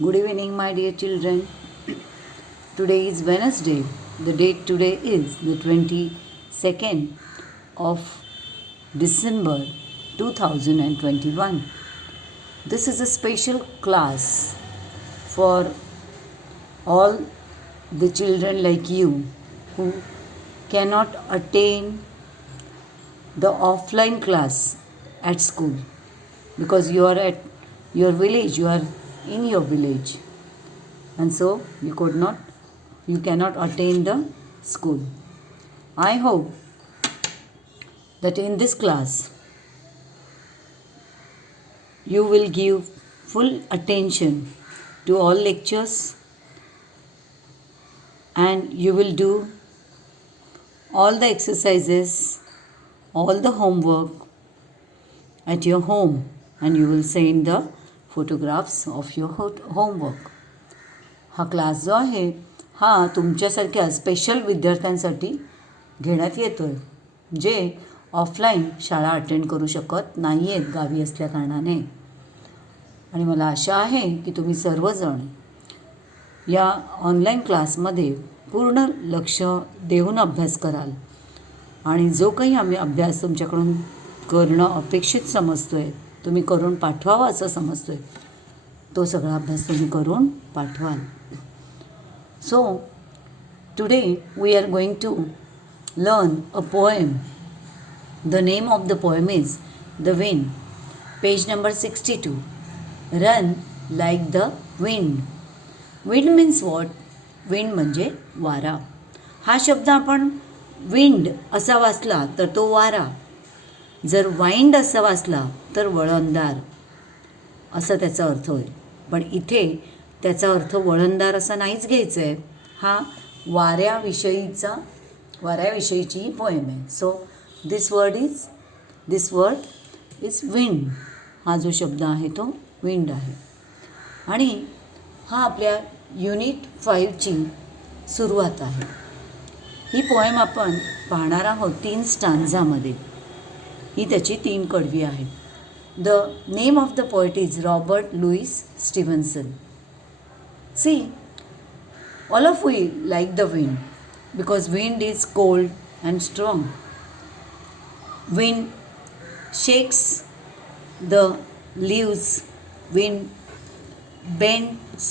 Good evening, my dear children. Today is Wednesday. The date today is the 22nd of December 2021. This is a special class for all the children like you who cannot attain the offline class at school because you are at your village, you are in your village, and so you cannot attain the school. I hope that in this class you will give full attention to all lectures and you will do all the exercises, all the homework at your home, and you will send the photographs of your homework. हा class जो आहे हा तुमच्यासारख्या special विद्यार्थ्यांसाठी घेण्यात येतो आहे जे offline शाळा अटेंड करू शकत नाही आहेत गावी असल्याकारणाने. आणि मला आशा आहे की तुम्ही सर्वजण या ऑनलाईन क्लासमध्ये पूर्ण लक्ष देऊन अभ्यास कराल आणि जो काही आम्ही अभ्यास तुमच्याकडून करणं अपेक्षित समजतो आहे, तुम्ही करून पाठवावा असं समजतो आहे, तो सगळा अभ्यास तुम्ही करून पाठवाल. So, today we are going to learn a poem. The name of the poem is The Wind, page number 62. Run like the wind. Wind means what? Wind म्हणजे वारा. हा शब्द आपण विंड असा वाचला तर तो वारा, जर वाइंड असा वाचला तर वळणदार असा त्याचा अर्थ होईल. पण इथे त्याचा अर्थ वळणदार असा नाहीच घ्यायचा आहे. हा वाऱ्याविषयीची ही पोएम आहे. So this word is wind. हा जो शब्द आहे तो विंड आहे. आणि हा आपल्या युनिट 5ची सुरुवात आहे. ही पोएम आपण पाहणार आहोत 3 स्टांजामध्ये. ही त्याची 3 कडवी आहेत. The name of the poet is Robert Louis Stevenson. See, all of we like the wind because wind is cold and strong. Wind shakes the leaves, wind bends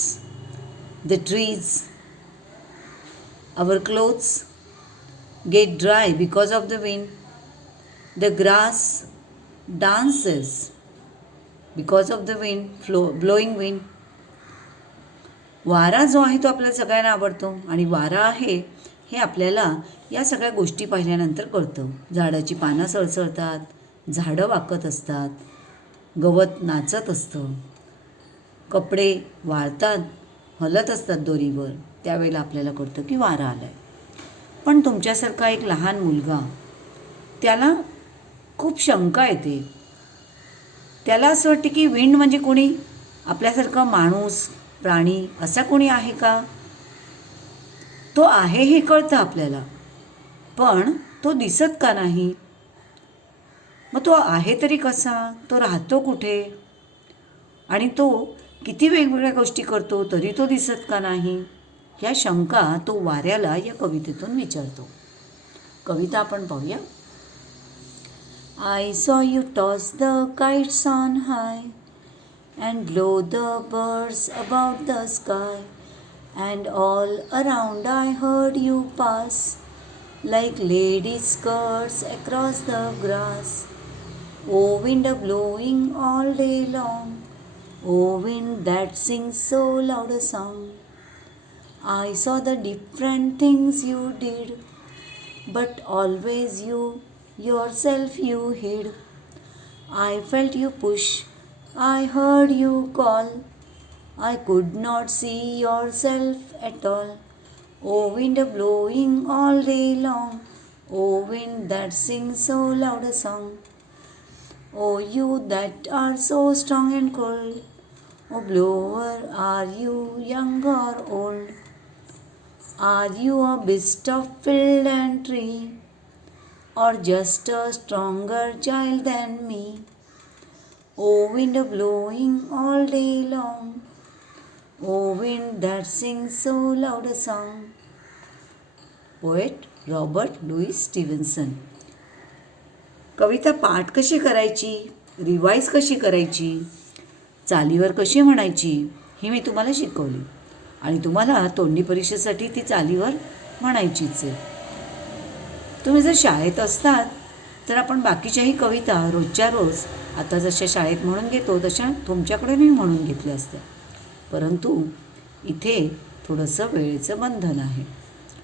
the trees. Our clothes get dry because of the wind. The grass dances because of the wind, blowing wind. वारा जो आहे तो आपल्याला सगळ्यांना आवडतो आणि वारा आहे हे आपल्याला या सगळ्या गोष्टी पाहिल्यानंतर कळतं. झाडाची पानं सळसळतात, झाडं वाकत असतात, गवत नाचत असतं, कपडे वाळतात, हलत असतात दोरीवर, त्यावेळेला आपल्याला कळतं की वारा आला आहे. पण तुमच्यासारखा एक लहान मुलगा, त्याला खूप शंका येते. त्याला असं वाटते की विंड म्हणजे कोणी आपल्यासारखा माणूस, प्राणी असा कोणी आहे का? तो आहे हे कळतं आपल्याला, पण तो दिसत का नाही? मग तो आहे तरी कसा? तो राहतो कुठे? आणि तो किती वेगवेगळ्या गोष्टी करतो तरी तो दिसत का नाही? ह्या शंका तो वाऱ्याला या कवितेतून विचारतो. कविता आपण पाहूया. I saw you toss the kites on high and blow the birds about the sky, and all around I heard you pass like ladies' skirts across the grass. O wind blowing all day long, O wind that sings so loud a song. I saw the different things you did, but always yourself you hid. I felt you push, I heard you call, I could not see yourself at all. O wind blowing all day long, O wind that sings so loud a song. O you that are so strong and cold, O blower, are you young or old? Are you a beast of field and tree, or just a stronger child than me? O wind blowing all day long, O wind that sings so loud a song. Poet Robert Louis Stevenson. कविता पाठ कशी करायची, revise कशी करायची, चालीवर कशी म्हणायची ही मी तुम्हाला शिकवली आणि तुम्हाला तोंडी परीक्षेसाठी ती चालीवर म्हणायचीच आहे. तुम्ही जर शाळेत असतात तर आपण बाकीच्याही कविता रोजच्या रोज आता जशा शाळेत म्हणून घेतो तशा तुमच्याकडेही म्हणून घेतल्या असत्या, परंतु इथे थोडंसं वेळेचं बंधन आहे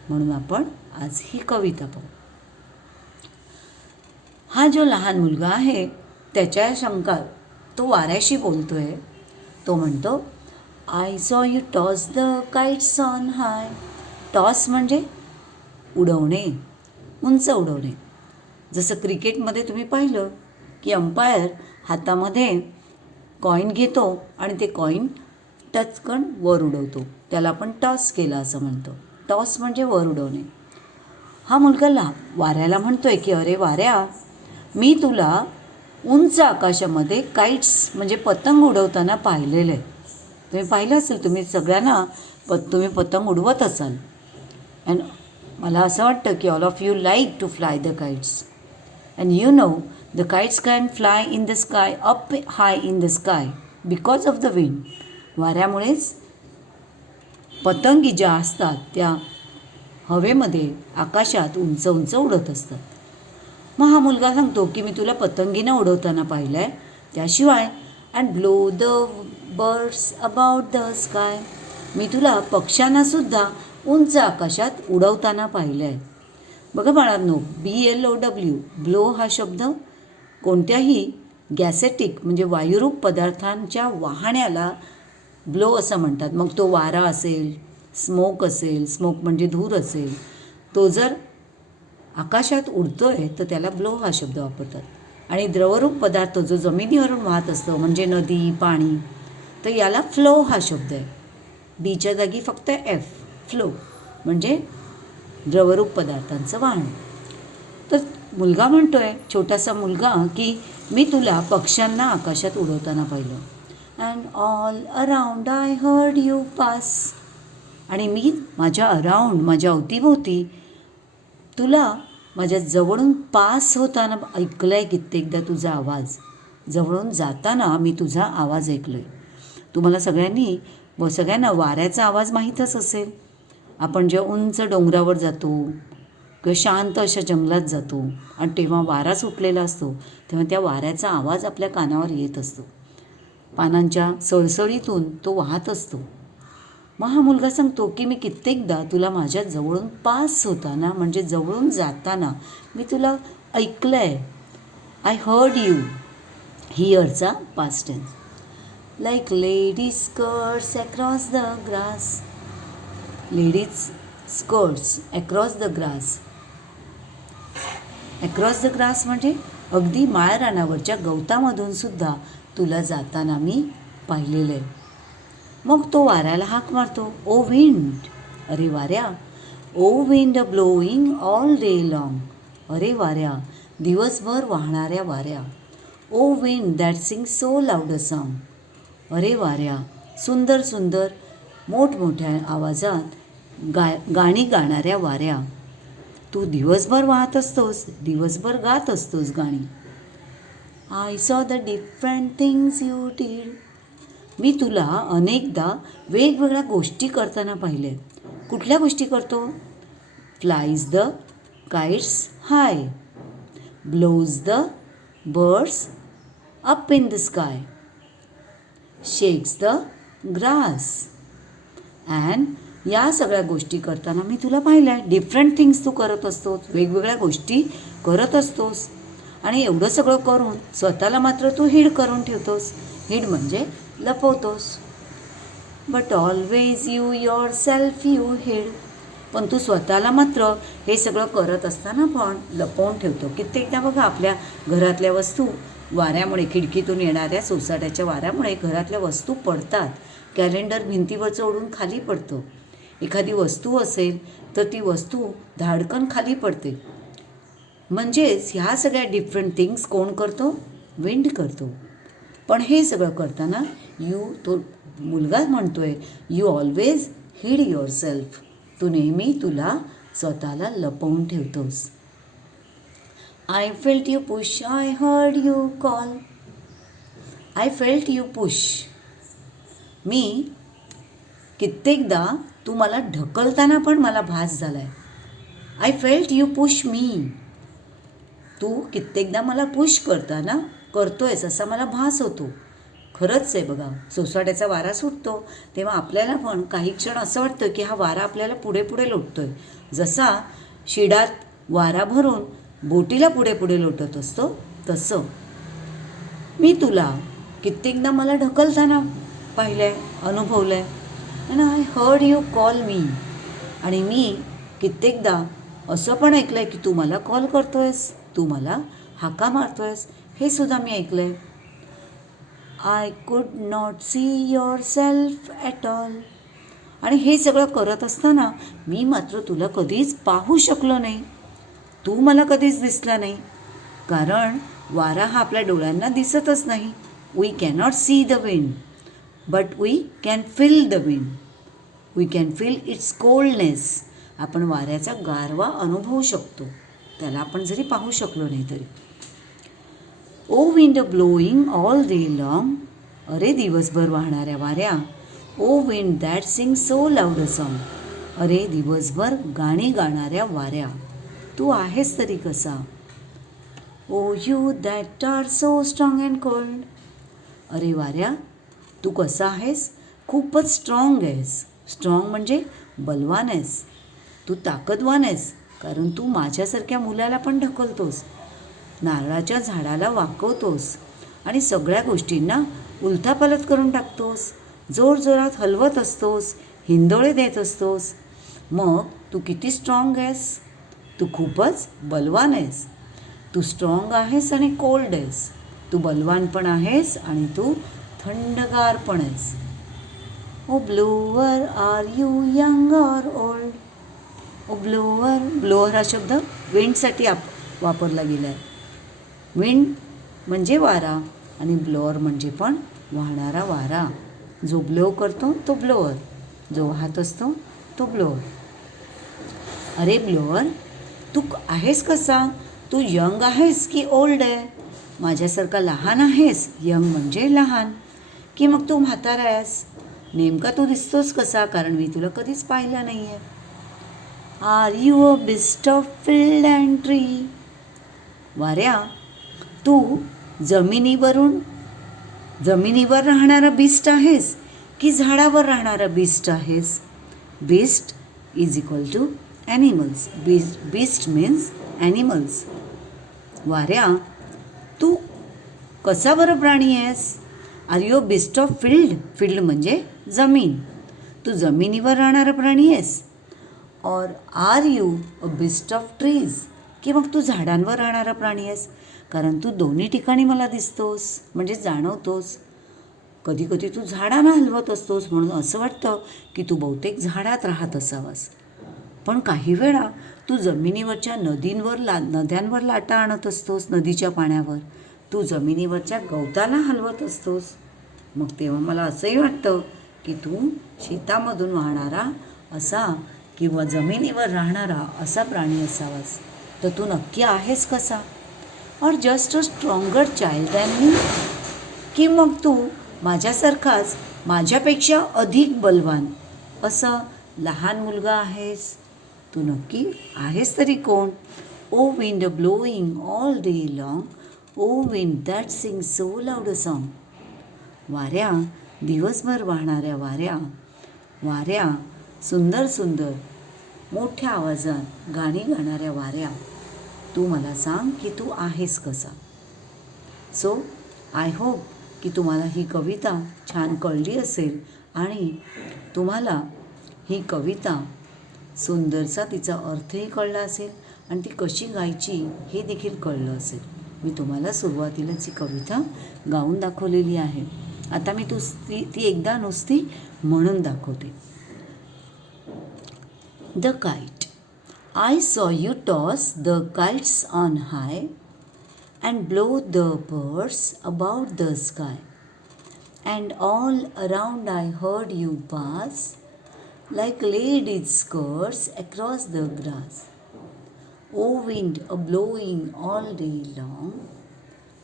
म्हणून आपण आज ही कविता पाहू. हा जो लहान मुलगा आहे त्याच्या शंका तो वाऱ्याशी बोलतोय. तो म्हणतो, I saw you toss the kites on high. Toss म्हणजे उडवणे, उंच उडवणे. जसं क्रिकेटमध्ये तुम्ही पाहिलं की अंपायर हातामध्ये कॉईन घेतो आणि ते कॉईन टचकन वर उडवतो, त्याला आपण टॉस केला असं म्हणतो. टॉस म्हणजे वर उडवणे. हा मुलगा वाऱ्याला म्हणतोय की अरे वाऱ्या, मी तुला उंच आकाशामध्ये काइट्स म्हणजे पतंग उडवताना पाहिलेलं आहे. तुम्ही पाहिलं असेल, तुम्ही सगळ्यांना तुम्ही पतंग उडवत असाल. अँड मला असं वाटतं की all of you like to fly the kites. And you know the kites can fly in the sky up high in the sky because of the wind. वाऱ्यामुळेच पतंगी ज्या असतात त्या हवेमध्ये आकाशात उंच उंच उडत असतात. मग हा मुलगा सांगतो की मी तुला पतंगीनं उडवताना पाहिलं आहे. त्याशिवाय and blow the birds about the sky, मी तुला पक्ष्यांनासुद्धा उंच आकाशात उडवताना पाहिलं आहे. बघा बाळांनो, BLOW ब्लो हा शब्द कोणत्याही गॅसेटिक म्हणजे वायुरूप पदार्थांच्या वाहण्याला ब्लो असं म्हणतात. मग तो वारा असेल, स्मोक असेल, स्मोक म्हणजे धूर असेल, तो जर आकाशात उडतोय तर त्याला ब्लो हा शब्द वापरतात. आणि द्रवरूप पदार्थ जो जमिनीवरून वाहत असतो म्हणजे नदी, पाणी, तर याला फ्लो हा शब्द आहे. बीच्या जागी फक्त F, फ्लो म्हणजे द्रवरूप पदार्थांचं वाहन. तर मुलगा म्हणतोय, छोटासा मुलगा, की मी तुला पक्ष्यांना आकाशात उडवताना पाहिलं. And all around I heard you pass, आणि मी माझ्या अराउंड माझ्या अवतीभोवती तुला माझ्या जवळून पास होताना ऐकलं आहे. कित्येकदा तुझा आवाज, जवळून जाताना मी तुझा आवाज ऐकलो आहे. तुम्हाला सगळ्यांना वाऱ्याचा आवाज माहीतच असेल. आपण जेव्हा उंच डोंगरावर जातो किंवा शांत अशा जंगलात जातो आणि तेव्हा वारा सुटलेला असतो तेव्हा त्या वाऱ्याचा आवाज आपल्या कानावर येत असतो. पानांच्या सळसळीतून तो वाहत असतो. मग हा मुलगा सांगतो की मी कित्येकदा तुला माझ्या जवळून पास होताना म्हणजे जवळून जाताना मी तुला ऐकलं आहे. आय हर्ड यू, हिअरचा past tense. Like ladies skirts across the grass. Ladies skirts across the grass. Across the grass म्हणजे अगदी माळरानावरच्या गवतामधून सुद्धा तुला जाताना मी पाहिलेलं आहे. मग तो वाऱ्याला हाक मारतो, ओ विंड, अरे वाऱ्या. O wind blowing all day long, अरे वाऱ्या, दिवसभर वाहणाऱ्या वाऱ्या. O wind that sing so loud a song, अरे वाऱ्या, सुंदर सुंदर मोठमोठ्या आवाजात गाणी गाणाऱ्या वाऱ्या. तू दिवसभर वाहत असतोस, दिवसभर गात असतोस गाणी. I saw the different things you did, मी तुला अनेकदा वेगवेगळ्या गोष्टी करताना पाहिले. कुठल्या गोष्टी करतो? Flies the kites high, blows the birds up in the sky, shakes the grass. And या सगळ्या गोष्टी करताना मी तुला पाहिलं आहे. डिफरंट थिंग्स तू करत असतोस, वेगवेगळ्या गोष्टी करत असतोस. आणि एवढं सगळं करून स्वतःला मात्र तू हिड करून ठेवतोस. हिड म्हणजे लपवतोस. But always you yourself you hid, पण तू स्वतःला मात्र हे सगळं करत असताना पण लपवून ठेवतो. कित्येकदा बघा आपल्या घरातल्या वस्तू वाऱ्यामुळे, खिडकीतून येणाऱ्या सोसाट्याच्या वाऱ्यामुळे घरातल्या वस्तू पडतात. कॅलेंडर भिंतीवरचं ओढून खाली पडतं. एखादी वस्तू असेल तर ती वस्तू धाडकन खाली पडते. म्हणजेच ह्या सगळ्या डिफरंट थिंग्स कोण करतो? विंड करतो. पण हे सगळं करताना तो मुलगा म्हणतोय, you always hid yourself. तू नेहमी तुला स्वतःला लपवून ठेवतोस. I felt you push, I heard you call. I felt you push. मी कित्येकदा तू मला ढकलताना पण मला भास झाला आहे. I felt you push me. तू कित्येकदा मला पुश करतोयस असा मला भास होतो. खरंच आहे बघा, सोसाट्याचा वारा सुटतो तेव्हा आपल्याला पण काही क्षण असं वाटतं की हा वारा आपल्याला पुढे पुढे लोटतोय. जसा शिडात वारा भरून बोटीला पुढे पुढे लोटत असतो तसं मी तुला कित्येकदा मला ढकलताना पाहिलंय, अनुभवलंय. आणि आय हर्ड यू कॉल मी. आणि मी कित्येकदा असं पण ऐकलंय की तू मला कॉल करतोयस, तू मला हाका मारतोयस, हे सुद्धा मी ऐकलंय. I could not see your self at all. आणि हे सगळं करत असताना मी मात्र तुला कधीच पाहू शकलो नाही. तू मला कधीच दिसला नाही. कारण वारा हा आपल्या डोळ्यांना दिसतच नाही. We cannot see the wind, but we can feel the wind. We can feel its coldness. आपण वाऱ्याचा गारवा अनुभवू शकतो, त्याला आपण जरी पाहू शकलो नाही तरी. O wind blowing all day long. अरे दिवसभर वाहणाऱ्या वाऱ्या. O wind that sing so loud a song. अरे दिवसभर गाणी गाणाऱ्या वाऱ्या, तू आहेस तरी कसा. O you that are so strong and cold. अरे वाऱ्या, तू कसा आहेस, खूपच स्ट्रॉंग आहेस. स्ट्रॉंग म्हणजे बलवान आहेस, तू ताकदवान आहेस. कारण तू माझ्यासारख्या मुलाला पण ढकलतोस, नारळाच्या झाडाला वाकवतोस आणि सगळ्या गोष्टींना उलथापालथ करून टाकतोस. जोरजोरात हलवत असतोस, हिंदोळे देत असतोस. मग तू किती स्ट्रॉंग आहेस, तू खूपच बलवान आहेस. तू स्ट्रॉंग आहेस आणि कोल्ड आहेस. तू बलवान पण आहेस आणि तू थंडगार पण आहेस. O blower, are you young or old. O blower. Blower हा शब्द विंडसाठी वापरला गेला आहे. विंड म्हणजे वारा आणि ब्लोअर म्हणजे पण वाहणारा वारा. जो ब्लो करतो तो ब्लोअर, जो वाहत असतो तो ब्लोअर. अरे ब्लोअर, तू आहेस कसा, तू यंग आहेस की ओल्ड आहे. माझ्यासारखा लहान आहेस, यंग म्हणजे लहान, की मग तू म्हातारा आहेस. नेमका तू दिसतोस कसा, कारण मी तुला कधीच पाहिलं नाही आहे. Are you a beast of field and tree. वाऱ्या, तू जमिनीवर राहणारा बिस्ट आहेस की झाडावर राहणारा बिस्ट आहेस. Beast is equal to animals. Beast means animals. वाऱ्या, तू कसा बरं प्राणी आहेस. Are you a beast of field. Field म्हणजे जमीन. तू जमिनीवर राहणारा प्राणी आहेस. Or are you a beast of trees. की मग तू झाडांवर राहणारा प्राणी आहेस. कारण तू दोन्ही ठिकाणी मला दिसतोस म्हणजे जाणवतोस. कधी कधी तू झाडांना हलवत असतोस म्हणून असं वाटतं की तू बहुतेक झाडात राहत असावास. पण काही वेळा तू जमिनीवरच्या नद्यांवर लाटा आणत असतोस. नदीच्या पाण्यावर तू जमिनीवरच्या गवताला हलवत असतोस. मग तेव्हा मला असंही वाटतं की तू शेतामधून वाहणारा असा किंवा जमिनीवर राहणारा असा प्राणी असावास. तर तू नक्की आहेस कसा. Or just a stronger child than me. की मग तू माझ्यासारखाच माझ्यापेक्षा अधिक बलवान असा लहान मुलगा आहेस. तू नक्की आहेस तरी कोण. O wind blowing all day long. O wind that sing so loud a song. वाऱ्या, दिवसभर वाहणाऱ्या वाऱ्या. वाऱ्या, सुंदर सुंदर मोठ्या आवाजात गाणी गाणाऱ्या वाऱ्या, तू मला सांग की तू आहेस कसा. सो आय होप की तुम्हाला ही कविता छान कळली असेल आणि तुम्हाला ही कविता सुंदरसा तिचा अर्थही कळला असेल आणि ती कशी गायची हे देखील कळलं असेल. मी तुम्हाला सुरुवातीलाच ही कविता गाऊन दाखवलेली आहे. आता मी ती एकदा नुसती म्हणून दाखवते. The kite. I saw you toss the kites on high and blow the birds about the sky. and all around I heard you pass, like ladies' skirts across the grass. O wind a blowing all day long,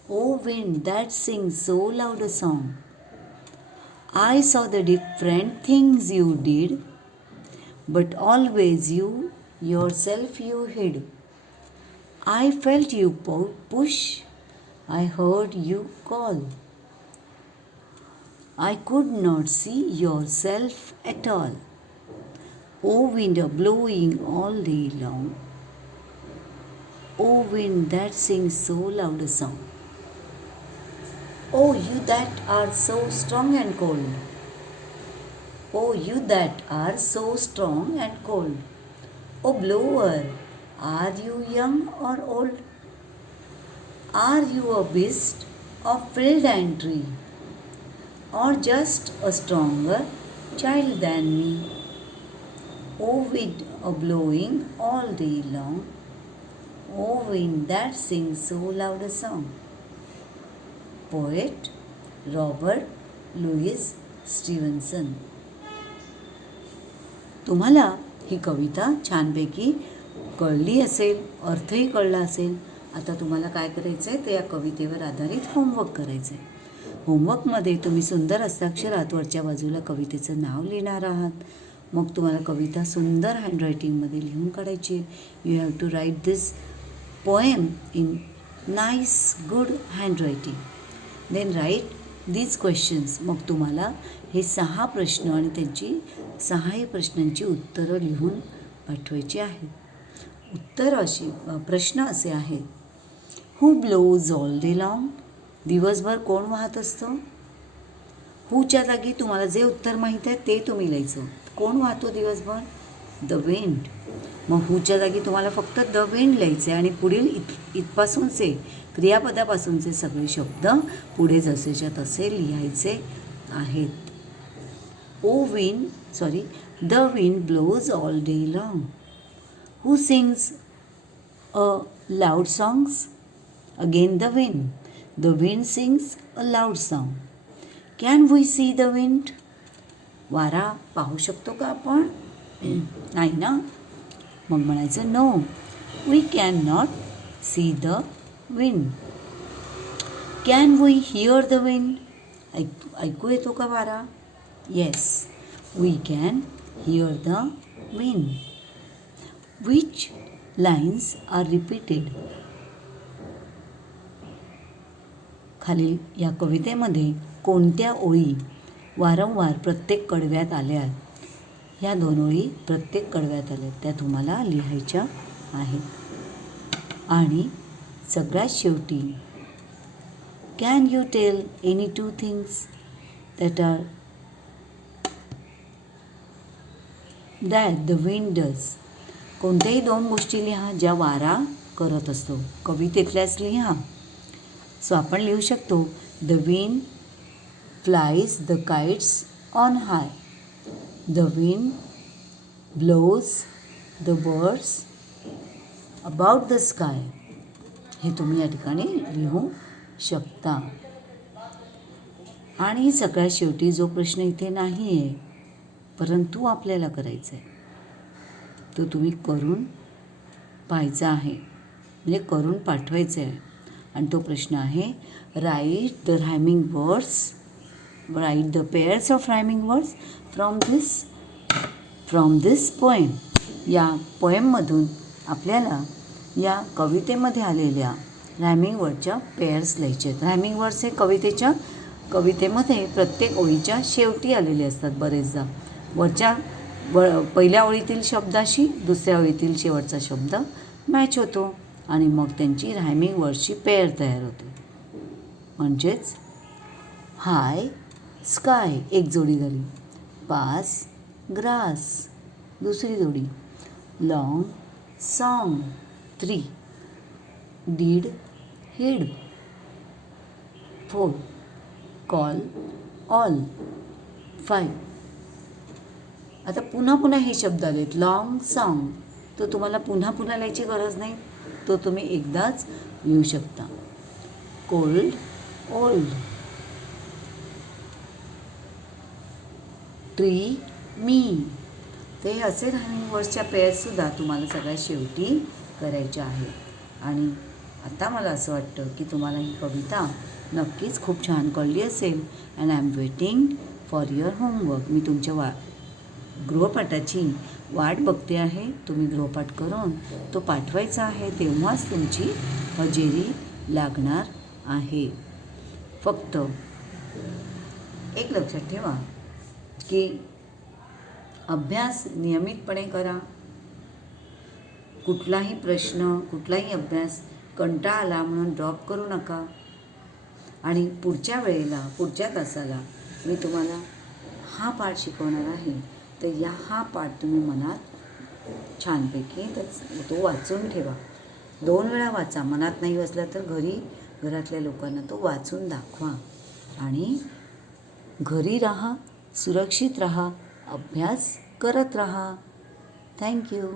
O wind that sings so loud a song. I saw the different things you did, but always you yourself you hid. I felt you push, I heard you call. I could not see yourself at all. O wind a blowing all day long, O wind that sings so loud a song. O you that are so strong and cold, O you that are so strong and cold, O blower, are you young or old? Are you a beast of field and tree, or just a stronger child than me? O wind a blowing all day long, O wind that sings so loud a song. Poet Robert Louis Stevenson. तुम्हाला ही कविता छानपैकी कळली असेल, अर्थही कळला असेल. आता तुम्हाला काय करायचं आहे, ते या कवितेवर आधारित होमवर्क करायचं आहे. होमवर्कमध्ये तुम्ही सुंदर हस्ताक्षरात वरच्या बाजूला कवितेचं नाव लिहिणार आहात. मग तुम्हाला कविता सुंदर हँडरायटिंगमध्ये लिहून काढायची आहे. You have to write this poem in nice good handwriting. Then write these questions. मग तुम्हाला हे 6 प्रश्न आणि त्यांची 6ही प्रश्नांची उत्तरं लिहून पाठवायची आहेत. प्रश्न असे आहेत. हू ब्लोज ऑल डे लॉंग? दिवसभर कोण वाहत असतं? हूच्या जागी तुम्हाला जे उत्तर माहीत आहे ते तुम्ही लिहायचं. कोण वाहतो दिवसभर? The wind. मग हूच्या जागी तुम्हाला फक्त द विंड लिहायचे आणि पुढील इथपासूनचे क्रियापदापासूनचे सगळे शब्द पुढे जसेच्या तसे लिहायचे आहेत. The wind blows all day long. Who sings a loud songs? Again the wind. The wind sings a loud song. Can we see the wind? वारा पाहू शकतो का आपण? नाही ना. मग म्हणायचं no, we can not see the wind. Can we hear the wind? ऐकू येतो का वारा? Yes, we can hear the wind. Which lines are repeated? खालील या कवितेमध्ये कोणत्या ओळी वारंवार प्रत्येक कडव्यात आल्या? ह्या 2 ओळी प्रत्येक कडव्यात आल्या, त्या तुम्हाला लिहायच्या आहेत. आणि सगळ्यात शेवटी can you tell any 2 things that the wind does? कोणत्याही 2 गोष्टी लिहा ज्या वारा करत असतो. कवितेतल्याच लिहा. सो आपण लिहू शकतो the wind flies the kites on high. The wind blows the birds about the sky. हे तुम्ही या ठिकाणी लिहू शकता. आणि सगळ्यात शेवटी जो प्रश्न इथे नाही आहे परंतु आपल्याला करायचा आहे तो तुम्ही करून पाहायचा आहे, म्हणजे करून पाठवायचं आहे. आणि तो प्रश्न आहे write the rhyming words, write the pairs of rhyming words from this poem. या पोएममधून आपल्याला या कवितेमध्ये आलेल्या रायमिंग वर्डच्या पेअर्स लिहायचे आहेत. रायमिंग वर्ड्स हे कवितेमध्ये प्रत्येक ओळीच्या शेवटी आलेले असतात. बरेचदा पहिल्या ओळीतील शब्दाशी दुसऱ्या ओळीतील शेवटचा शब्द मॅच होतो आणि मग त्यांची रायमिंग वर्डची पेअर तयार होते. म्हणजेच हाय स्काय एक जोडी झाली, पास ग्रास दुसरी जोडी, लॉंग सॉंग 3, डीड हिड 4, कॉल ऑल 5. आता पुन्हा हे शब्द आलेत. लॉंग सॉंग तो तुम्हाला पुन्हा लिहायची गरज नाही, तो तुम्ही एकदाच लिहू शकता. कोल्ड ओल्ड, ट्री मी. ते असे रायमिंग वर्ड्सच्या पेअर्ससुद्धा तुम्हाला सगळ्यात शेवटी करायच्या आहेत. आणि आता मला असं वाटतं की तुम्हाला ही कविता नक्कीच खूप छान कळली असेल. And I am waiting for your homework. मी तुमच्या गृहपाठाची वाट बघते आहे. तुम्ही गृहपाठ करून तो पाठवायचा आहे, तेव्हाच तुमची हजेरी लागणार आहे. फक्त एक लक्षात ठेवा की अभ्यास नियमितपणे करा. कुठलाही प्रश्न, कुठलाही अभ्यास कंटाळा आला म्हणून ड्रॉप करू नका. आणि पुढच्या वेळेला, पुढच्या तासाला मी तुम्हाला हा पाठ शिकवणार आहे. तर हा पाठ तुम्ही मनात छानपैकी तो वाचून ठेवा. 2 वेळा वाचा. मनात नाही बसला तर घरातल्या लोकांना तो वाचून दाखवा. आणि घरी राहा, सुरक्षित राहा, अभ्यास करत राहा. थँक्यू.